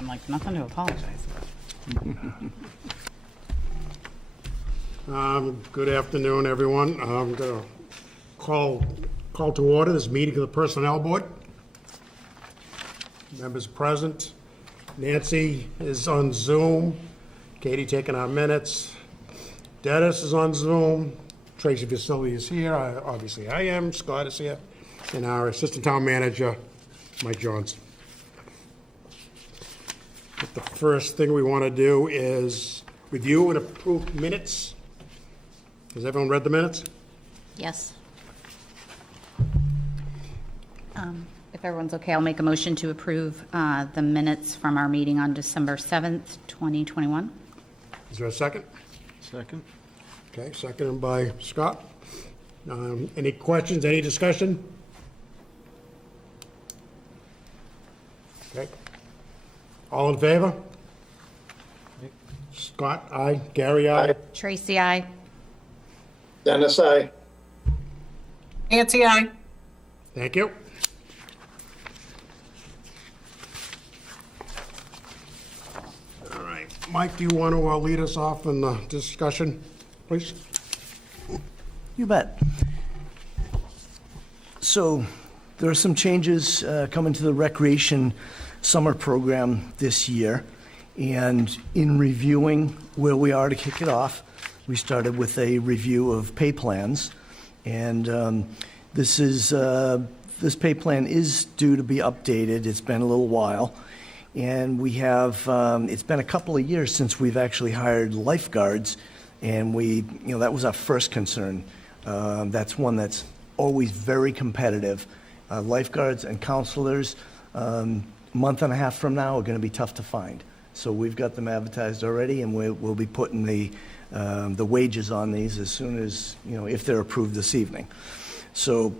I'm like, nothing to apologize about. Good afternoon, everyone. I'm going to call to order this meeting of the Personnel Board. Members present. Nancy is on Zoom. Katie taking our minutes. Dennis is on Zoom. Tracy Vasili is here. Obviously, I am. Scott is here. And our Assistant Town Manager, Mike Johnson. But the first thing we want to do is review and approve minutes. Has everyone read the minutes? Yes. If everyone's okay, I'll make a motion to approve the minutes from our meeting on December 7th, 2021. Is there a second? Second. Okay, seconded by Scott. Any questions, any discussion? Okay. All in favor? Scott, aye. Gary, aye. Tracy, aye. Dennis, aye. Nancy, aye. Thank you. All right. Mike, do you want to lead us off in the discussion, please? You bet. So there are some changes coming to the recreation summer program this year. And in reviewing where we are to kick it off, we started with a review of pay plans. And this pay plan is due to be updated. It's been a little while. And we have, it's been a couple of years since we've actually hired lifeguards. And that was our first concern. That's one that's always very competitive. Lifeguards and counselors, month and a half from now, are going to be tough to find. So we've got them advertised already, and we'll be putting the wages on these as soon as, if they're approved this evening. So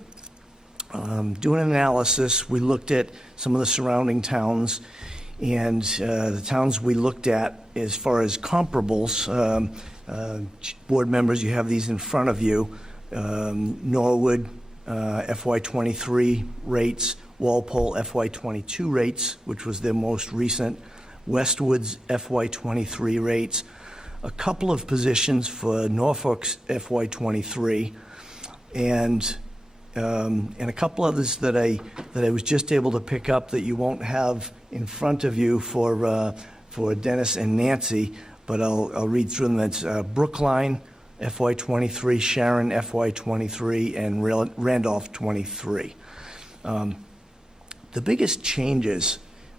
doing an analysis, we looked at some of the surrounding towns, and the towns we looked at as far as comparables, board members, you have these in front of you. Norwood, FY23 rates, Walpole FY22 rates, which was their most recent, Westwood's FY23 rates, a couple of positions for Norfolk's FY23, and a couple others that I was just able to pick up that you won't have in front of you for Dennis and Nancy, but I'll read through them. That's Brookline FY23, Sharon FY23, and Randolph 23. The biggest changes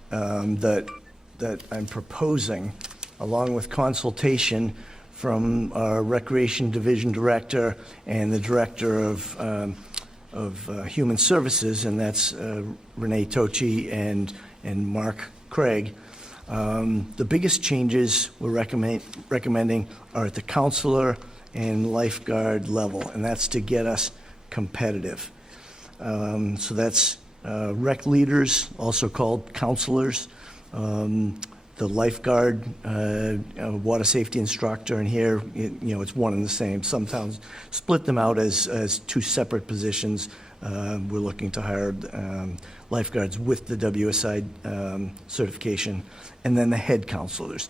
that I'm proposing, along with consultation from our Recreation Division Director and the Director of Human Services, and that's Renee Tochi and Mark Craig. The biggest changes we're recommending are at the counselor and lifeguard level, and that's to get us competitive. So that's rec leaders, also called counselors, the lifeguard, water safety instructor, and here, it's one and the same. Some towns split them out as two separate positions. We're looking to hire lifeguards with the WSI certification, and then the head counselors.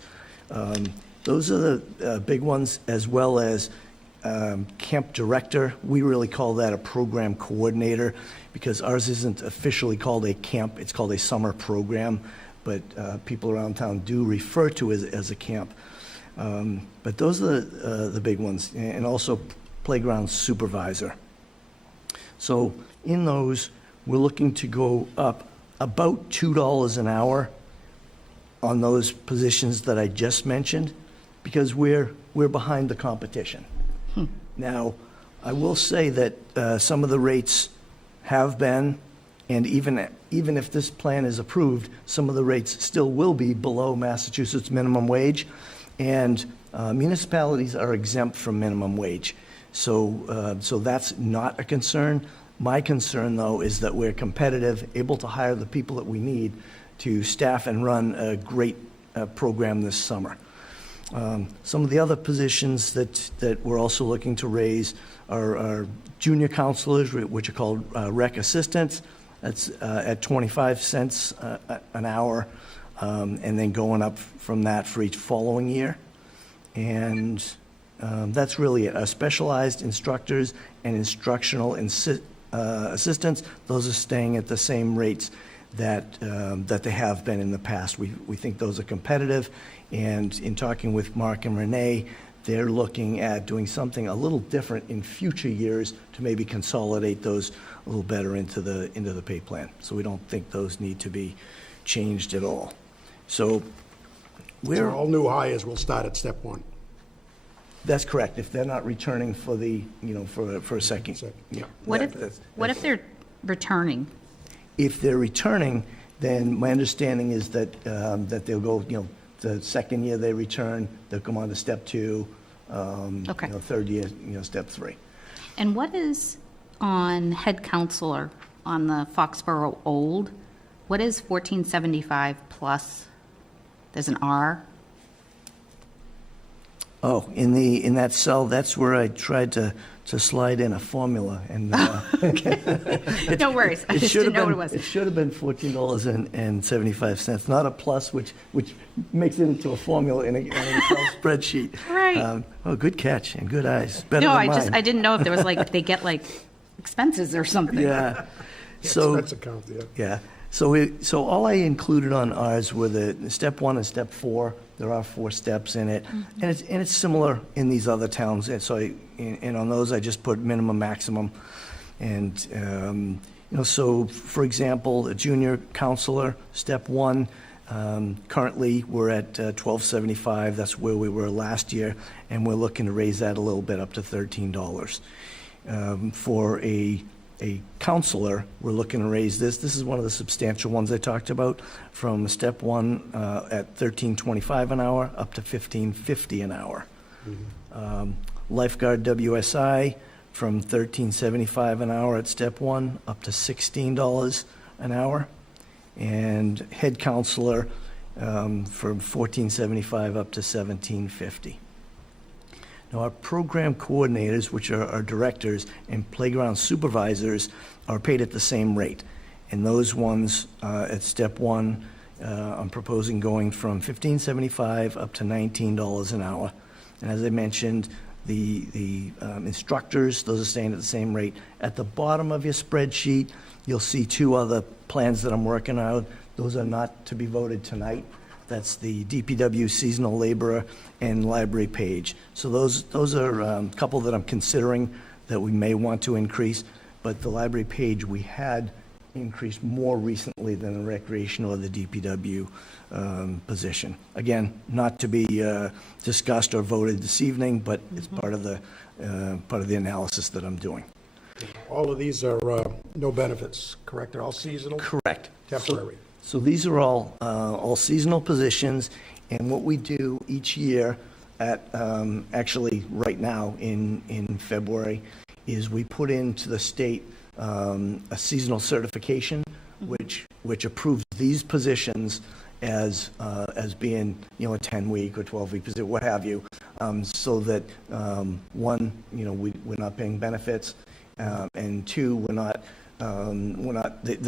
Those are the big ones, as well as camp director. We really call that a program coordinator because ours isn't officially called a camp, it's called a summer program, but people around town do refer to it as a camp. But those are the big ones, and also playground supervisor. So in those, we're looking to go up about $2 an hour on those positions that I just mentioned, because we're behind the competition. Now, I will say that some of the rates have been, and even if this plan is approved, some of the rates still will be below Massachusetts minimum wage, and municipalities are exempt from minimum wage. So that's not a concern. My concern, though, is that we're competitive, able to hire the people that we need to staff and run a great program this summer. Some of the other positions that we're also looking to raise are junior counselors, which are called rec assistants. That's at 25 cents an hour. and then going up from that for each following year. And that's really it. Our specialized instructors and instructional assistants, those are staying at the same rates that they have been in the past. We think those are competitive, and in talking with Mark and Renee, they're looking at doing something a little different in future years to maybe consolidate those a little better into the pay plan. So we don't think those need to be changed at all. So So all new hires will start at step one. that's correct. If they're not returning for the, for a second. Yeah. What if they're returning? If they're returning, then my understanding is that they'll go, the second year they return, they'll come on to step two. Okay. Third year, step three. And what is on head counselor on the Foxborough old? What is 1475 plus? There's an R. Oh, in that cell, that's where I tried to slide in a formula, and No worries, I just didn't know what it was. It should have been $14.75, not a plus, which makes it into a formula in an Excel spreadsheet. Right. Oh, good catch and good eyes. Better No, than mine. I didn't know if there was like, they get like expenses or something. Yeah. So Expense account, yeah. yeah. So all I included on ours were the step one and step four. There are 4 steps in it, and it's similar in these other towns. And so and on those I just put minimum, maximum, and so for example, a junior counselor, step one, currently we're at $12.75. That's where we were last year, and we're looking to raise that a little bit up to $13. For a counselor, we're looking to raise this. This is one of the substantial ones I talked about, from step one at $13.25 an hour up to $15.50 an hour. Lifeguard WSI from $13.75 an hour at step one up to $16 an hour. And head counselor from $14.75 up to $17.50. Now, our program coordinators, which are our directors, and playground supervisors are paid at the same rate. And those ones at step one, I'm proposing going from $15.75 up to $19 an hour. And as I mentioned, the instructors, those are staying at the same rate. At the bottom of your spreadsheet, you'll see 2 other plans that I'm working on. Those are not to be voted tonight. That's the DPW seasonal laborer and library page. So those are a couple that I'm considering that we may want to increase, but the library page we had increased more recently than the recreation or the DPW position. Again, not to be discussed or voted this evening, but it's part of the analysis that I'm doing. All of these are no benefits, correct? They're all seasonal? Correct. Temporary. So these are all seasonal positions, and what we do each year at, actually right now in February, is we put into the state a seasonal certification, which approves these positions as being, a 10-week or 12-week position, what have you, so that, one, we're not paying benefits, and two, they're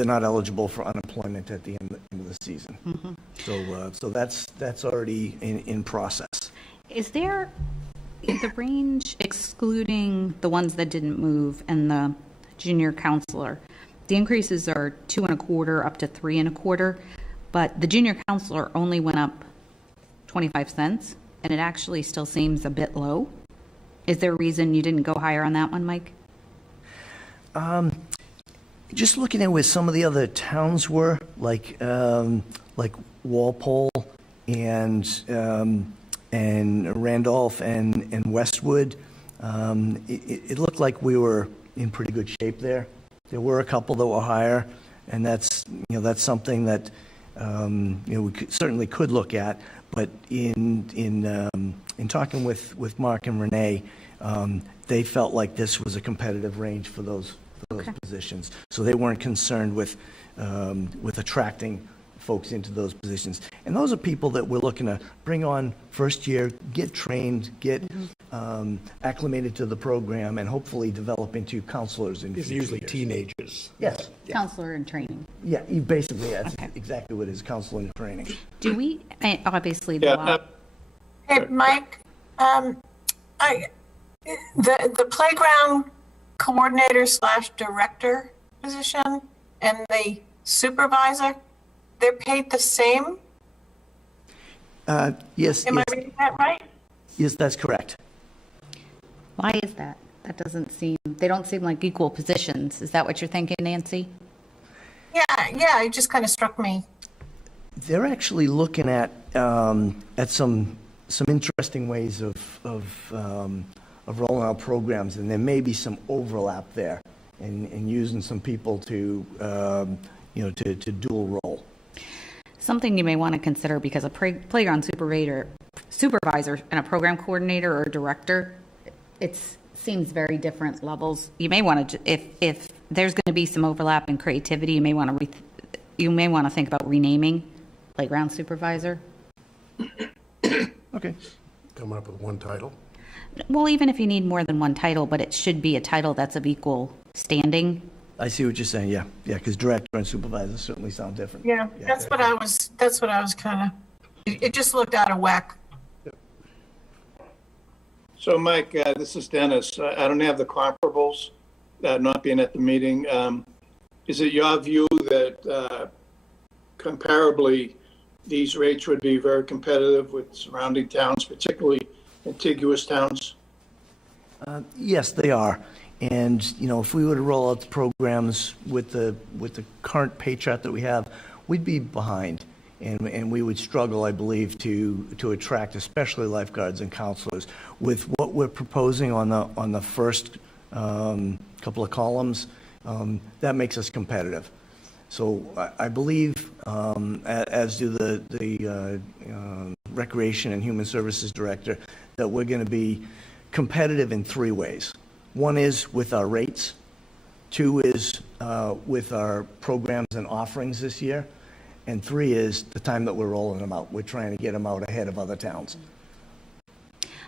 not eligible for unemployment at the end of the season. So that's already in process. Is there the range, excluding the ones that didn't move and the junior counselor, the increases are 2.25 up to 3.25, but the junior counselor only went up 25 cents, and it actually still seems a bit low. Is there a reason you didn't go higher on that one, Mike? Just looking at where some of the other towns were, like Walpole and Randolph and Westwood, it looked like we were in pretty good shape there. There were a couple that were higher, and that's something that we certainly could look at. But in talking with Mark and Renee, they felt like this was a competitive range for those positions. So they weren't concerned with attracting folks into those positions. And those are people that we're looking to bring on first year, get trained, get acclimated to the program, and hopefully develop into counselors in These are future usually years. teenagers. Yes. Counselor in training. Yeah, basically, that's Okay. exactly what it is, counseling and training. Do we, obviously, the Yeah, law, Hey, Mike, the playground coordinator / director position and the supervisor, they're paid the same? Yes, Am I yes, reading that right? yes, that's correct. why is that? That doesn't seem, they don't seem like equal positions. Is that what you're thinking, Nancy? Yeah, it just kind of struck me. They're actually looking at some interesting ways of rolling out programs, and there may be some overlap there, and using some people to to dual role. Something you may want to consider, because a playground supervisor and a program coordinator or director, it seems very different levels. You may want to, if there's going to be some overlap in creativity, you may want to think about renaming playground supervisor. Okay. Coming up with one title. Well, even if you need more than one title, but it should be a title that's of equal standing. I see what you're saying, yeah, because director and supervisor certainly sound different. Yeah, that's what I was kind of, it just looked out of whack. So Mike, this is Dennis. I don't have the comparables, not being at the meeting. Is it your view that comparably, these rates would be very competitive with surrounding towns, particularly contiguous towns? Yes, they are. And, if we were to roll out the programs with the current pay chart that we have, we'd be behind. And we would struggle, I believe, to attract especially lifeguards and counselors. With what we're proposing on the first couple of columns, that makes us competitive. So I believe, as do the Recreation and Human Services Director, that we're going to be competitive in three ways. One is with our rates. Two is with our programs and offerings this year. And three is the time that we're rolling them out. We're trying to get them out ahead of other towns.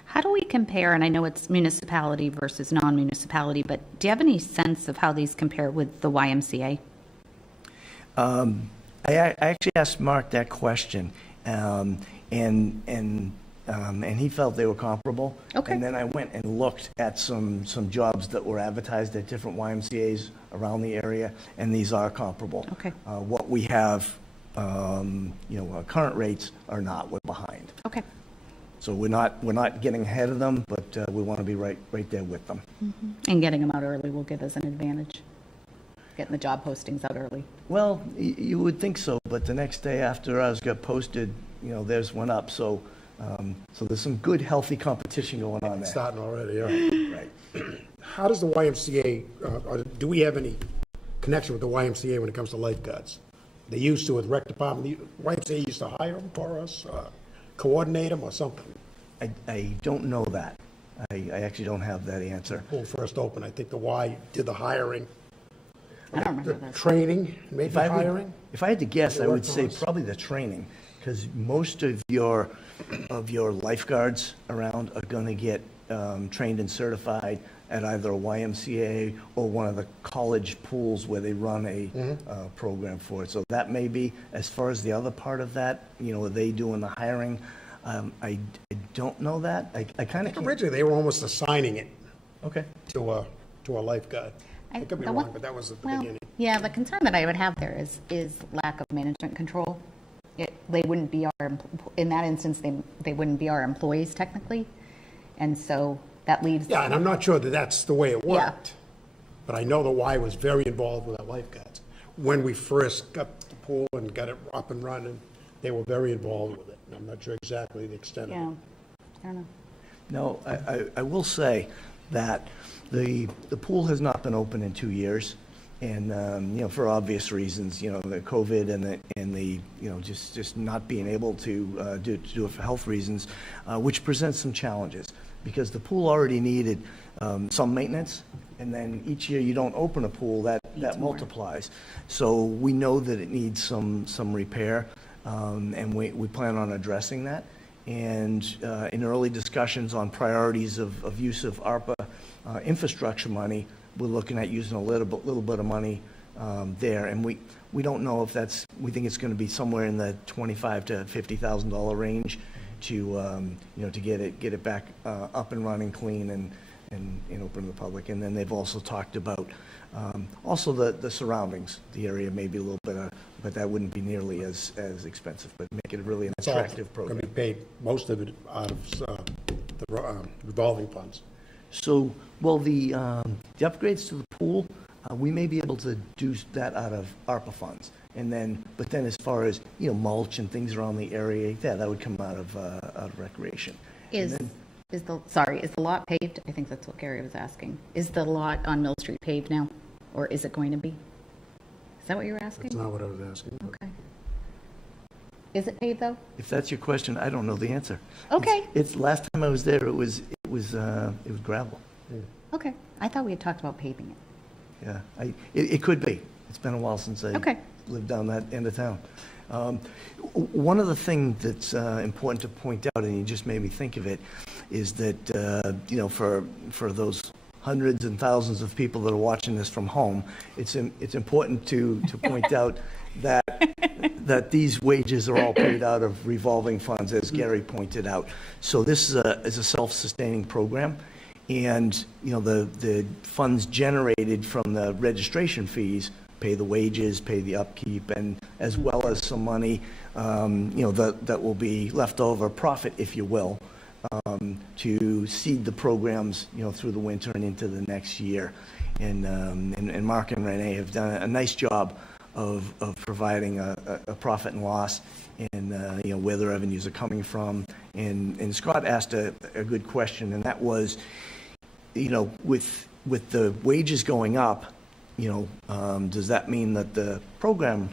How do we compare, and I know it's municipality versus non-municipality, but do you have any sense of how these compare with the YMCA? I actually asked Mark that question, and he felt they were comparable. Okay. And then I went and looked at some jobs that were advertised at different YMCA's around the area, and these are comparable. Okay. What we have, our current rates are not. We're behind. Okay. So we're not getting ahead of them, but we want to be right there with them. And getting them out early will give us an advantage. Getting the job postings out early. Well, you would think so, but the next day after ours got posted, theirs went up. So there's some good, healthy competition going on there. Starting already, yeah. Right. How does the YMCA, or do we have any connection with the YMCA when it comes to lifeguards? They used to with rec department. The YMCA used to hire them for us, coordinate them or something. I don't know that. I actually don't have that answer. Pool first opened, I think the Y did the hiring. I don't remember The that. training, maybe hiring? If I had to guess, I Work would say for us. probably the training, because most of your lifeguards around are going to get trained and certified at either a YMCA or one of the college pools where they run a program for it. So that may be, as far as the other part of that, are they doing the hiring? I don't know that. I kind of Originally, they were almost assigning it Okay. to a lifeguard. I could be the wrong, one- but that was at the Well, beginning. yeah, the concern that I would have there is lack of management control. They wouldn't be in that instance, they wouldn't be our employees technically. And so that leaves. Yeah, and I'm not sure that that's the way it Yeah. worked. But I know the Y was very involved with our lifeguards. When we first got the pool and got it up and running, they were very involved with it. And I'm not sure exactly the extent of Yeah, it. I don't know. No, I will say that the pool has not been open in 2 years, and for obvious reasons, the COVID and the just not being able to do it for health reasons, which presents some challenges because the pool already needed some maintenance, and then each year you don't open a pool that Needs more. multiplies. So we know that it needs some repair. and we plan on addressing that. And in early discussions on priorities of use of ARPA infrastructure money, we're looking at using a little bit of money there. And we don't know if that's, we think it's going to be somewhere in the $25,000 to $50,000 range to, to get it back up and running clean and open to the public. And then they've also talked about also the surroundings. The area may be a little bit, but that wouldn't be nearly as expensive, but make it really an attractive program. Going to be paid, most of it out of the revolving funds. So, well, the upgrades to the pool, we may be able to do that out of ARPA funds. And then, but then as far as, mulch and things around the area, yeah, that would come out of recreation. Is the lot paved? I think that's what Gary was asking. Is the lot on Mill Street paved now, or is it going to be? Is that what you were asking? That's not what I was asking. Okay. Is it paved though? If that's your question, I don't know the answer. Okay. It's last time I was there, it was gravel. Okay. I thought we had talked about paving it. Yeah, it could be. It's been a while since I Okay. lived down that end of town. One of the things that's important to point out, and you just made me think of it, is that, for those hundreds and thousands of people that are watching this from home, it's important to point out that these wages are all paid out of revolving funds, as Gary pointed out. So this is a self-sustaining program. And, the funds generated from the registration fees pay the wages, pay the upkeep, and as well as some money, that will be left over profit, if you will, to seed the programs, through the winter and into the next year. And Mark and Renee have done a nice job of providing a profit and loss and, where the revenues are coming from. And Scott asked a good question, and that was, with the wages going up, does that mean that the program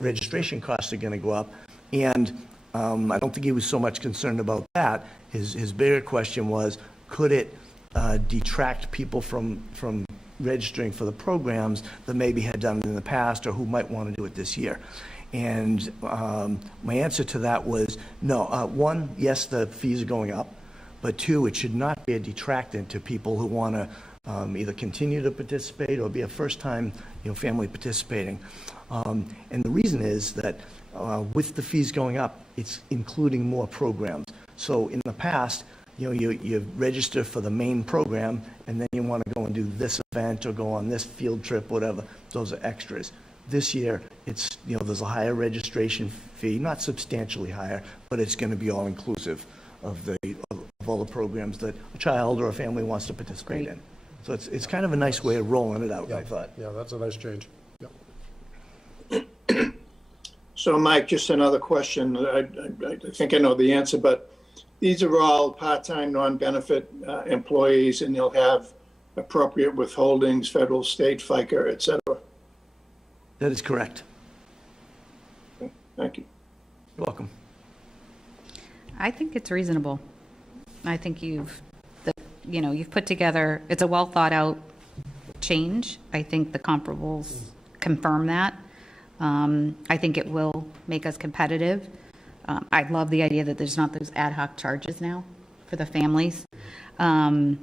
registration costs are going to go up? And I don't think he was so much concerned about that. His bigger question was, could it detract people from registering for the programs that maybe had done it in the past or who might want to do it this year? And my answer to that was no. One, yes, the fees are going up, but two, it should not be a detractant to people who want to either continue to participate or be a first-time, family participating. And the reason is that with the fees going up, it's including more programs. So in the past, you register for the main program, and then you want to go and do this event or go on this field trip, whatever. Those are extras. This year, it's, there's a higher registration fee, not substantially higher, but it's going to be all-inclusive of all the programs that a child or a family wants to participate in. So it's kind of a nice way of rolling it out, I thought. Yeah, that's a nice change. Yep. So, Mike, just another question. I think I know the answer, but these are all part-time, non-benefit employees, and they'll have appropriate withholdings, federal, state, FICA, et cetera. That is correct. Okay, thank you. You're welcome. I think it's reasonable. I think you've put together, it's a well thought out change. I think the comparables confirm that. I think it will make us competitive. I love the idea that there's not those ad hoc charges now for the families. And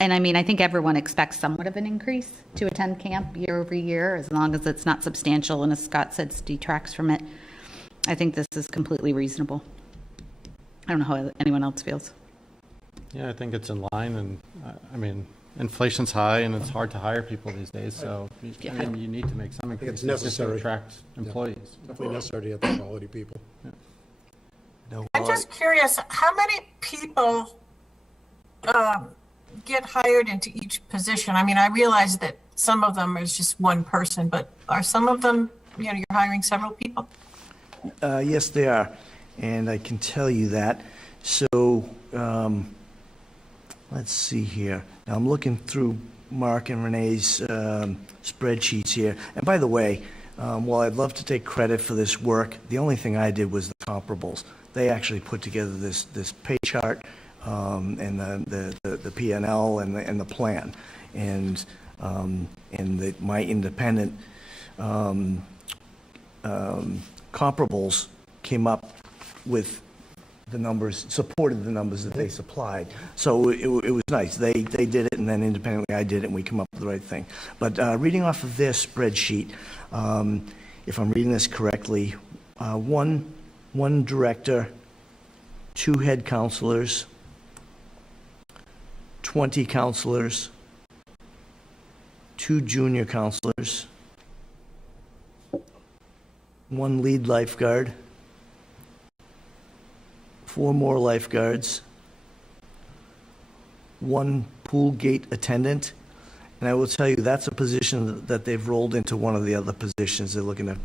I think everyone expects somewhat of an increase to attend camp year over year, as long as it's not substantial and, as Scott said, detracts from it. I think this is completely reasonable. I don't know how anyone else feels. Yeah, I think it's in line, and inflation's high, and it's hard to hire people these days. So you need to make some increases it's necessary to attract employees. Definitely necessary to get the quality people. Yeah. No, I'm just curious, how many people get hired into each position? I realize that some of them is just one person, but are some of them, you're hiring several people? Yes, they are, and I can tell you that. So let's see here. Now I'm looking through Mark and Renee's spreadsheets here. And by the way, while I'd love to take credit for this work, the only thing I did was the comparables. They actually put together this pay chart and the P&L and the plan. And my independent comparables came up with the numbers, supported the numbers that they supplied. So it was nice. They did it, and then independently I did it, and we come up with the right thing. But reading off of their spreadsheet, if I'm reading this correctly, one director, 2 head counselors, 20 counselors, 2 junior counselors, 1 lead lifeguard, 4 more lifeguards, 1 pool gate attendant. And I will tell you, that's a position that they've rolled into one of the other positions. They're looking to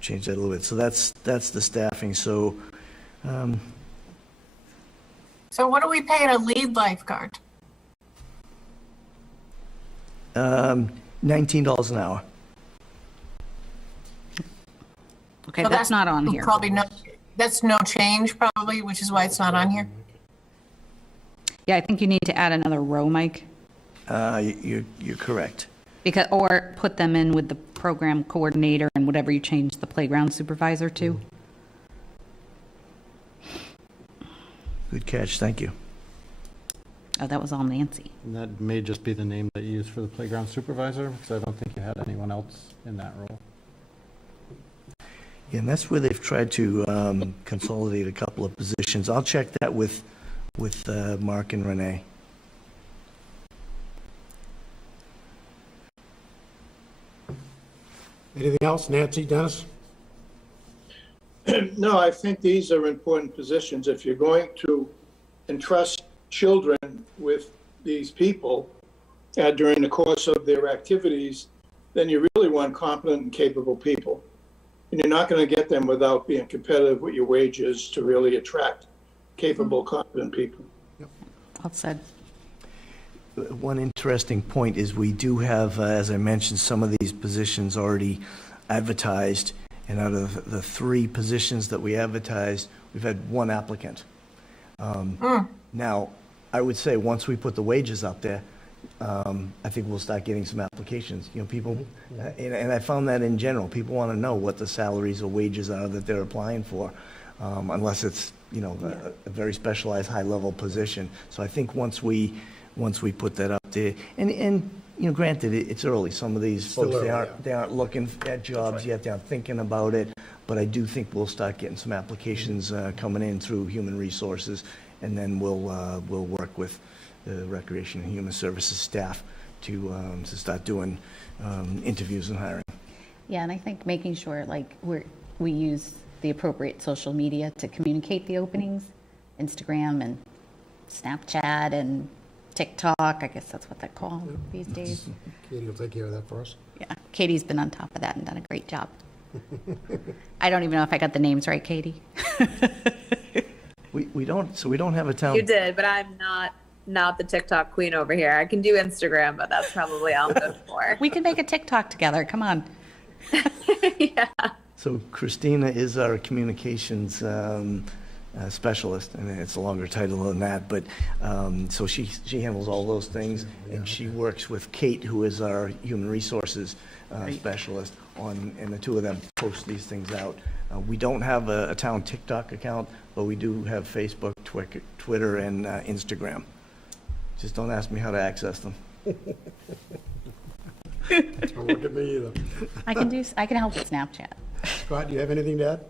change that a little bit. So that's the staffing. So So what are we paying a lead lifeguard? $19 an hour. Okay, So that's not on here. Probably no, that's no change probably, which is why it's not on here. Yeah, I think you need to add another row, Mike, You're correct. because, or put them in with the program coordinator and whatever you change the playground supervisor to. Good catch, thank you. Oh, that was all Nancy. And that may just be the name that you use for the playground supervisor, because I don't think you had anyone else in that role. Yeah, and that's where they've tried to consolidate a couple of positions. I'll check that with Mark and Renee. Anything else? Nancy, Dennis? No, I think these are important positions. If you're going to entrust children with these people during the course of their activities, then you really want competent and capable people. And you're not going to get them without being competitive with your wages to really attract capable, competent people. Well said. One interesting point is we do have, as I mentioned, some of these positions already advertised, and out of the 3 positions that we advertised, we've had 1 applicant. Now, I would say once we put the wages up there, I think we'll start getting some applications. You know, people, and I found that in general, people want to know what the salaries or wages are that they're applying for, unless it's, you know, a very specialized, high-level position. So I think once we put that up there, and you know, granted, it's early. Some of these folks, they aren't looking at jobs yet. They aren't thinking about it. But I do think we'll start getting some applications coming in through Human Resources, and then we'll work with the Recreation and Human Services staff to start doing interviews and hiring. Yeah, and I think making sure like we use the appropriate social media to communicate the openings, Instagram and Snapchat and TikTok. I guess that's what they call these days. Katie will take care of that for us. Yeah, Katie's been on top of that and done a great job. I don't even know if I got the names right, Katie. We don't have a town. You did, but I'm not the TikTok queen over here. I can do Instagram, but that's probably all I'm good for. We can make a TikTok together. Come on. Yeah. So Christina is our communications specialist, and it's a longer title than that, but so she handles all those things, and she works with Kate, who is our human resources specialist, and the 2 of them post these things out. We don't have a town TikTok account, but we do have Facebook, Twitter, and Instagram. Just don't ask me how to access them. Don't look at me either. I can help with Snapchat. Scott, do you have anything to add?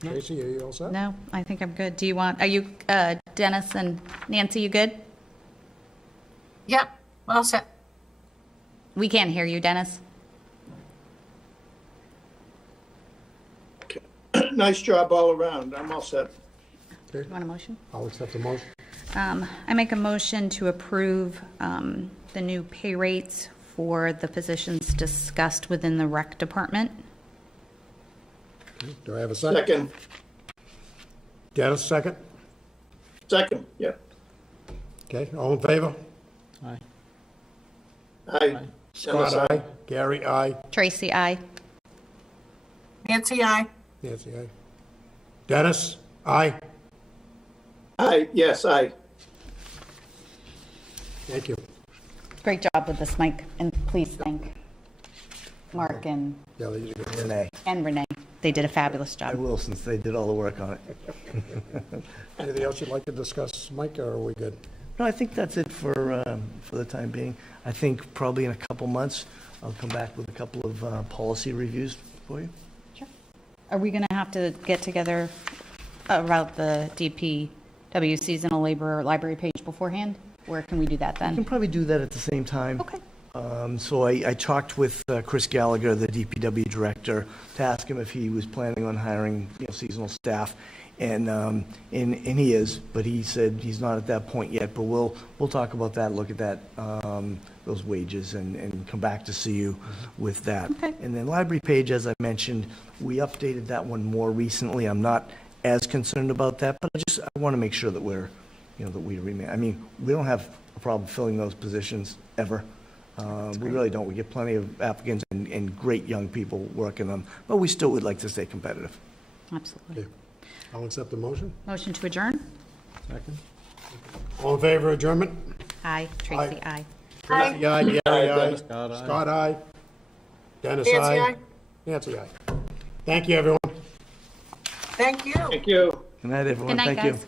Tracy, are you all set? No, I think I'm good. Are you, Dennis and Nancy, you good? Yep, well set. We can't hear you, Dennis. Nice job all around. I'm all set. Okay, Want a motion? I'll accept the motion. I make a motion to approve the new pay rates for the positions discussed within the rec department. Do I have a second? Second. Dennis, second? Second, yeah. Okay, all in favor? Aye. Aye. Dennis, Scott, aye. Gary, aye. Tracy, aye. Nancy, I. Nancy, aye. Dennis, aye. Aye, yes, aye. Thank you. Great job with this, Mike, and please thank Mark and Yeah, they did a good- Renee. Renee. They did a fabulous I job. will, since they did all the work on it. Anything else you'd like to discuss, Mike, or are we good? No, I think that's it for the time being. I think probably in a couple months, I'll come back with a couple of policy reviews for you. Sure. Are we going to have to get together about the DPW seasonal labor library page beforehand? Or can we do that We can then? probably do that at the same time. Okay. So I talked with Chris Gallagher, the DPW director, to ask him if he was planning on hiring, seasonal staff. And he is, but he said he's not at that point yet. But we'll talk about that, look at that, those wages, and come back to see you with that. Okay. And then library page, as I mentioned, we updated that one more recently. I'm not as concerned about that, but I want to make sure that we're, that we remain. I mean, we don't have a problem filling those positions ever. We really don't. We get plenty of applicants and great young people working them, but we still would like to stay competitive. Absolutely. Okay. I'll accept the motion. Motion to adjourn? Second? All in favor of adjournment? Aye. Tracy, aye. Tracy, aye. Gary, aye. Dennis. Scott, aye. Scott, aye. Dennis, Nancy, aye. aye. Nancy, aye. Thank you, everyone. Thank you. Thank you. Good night, everyone. Good night, Thank you. guys.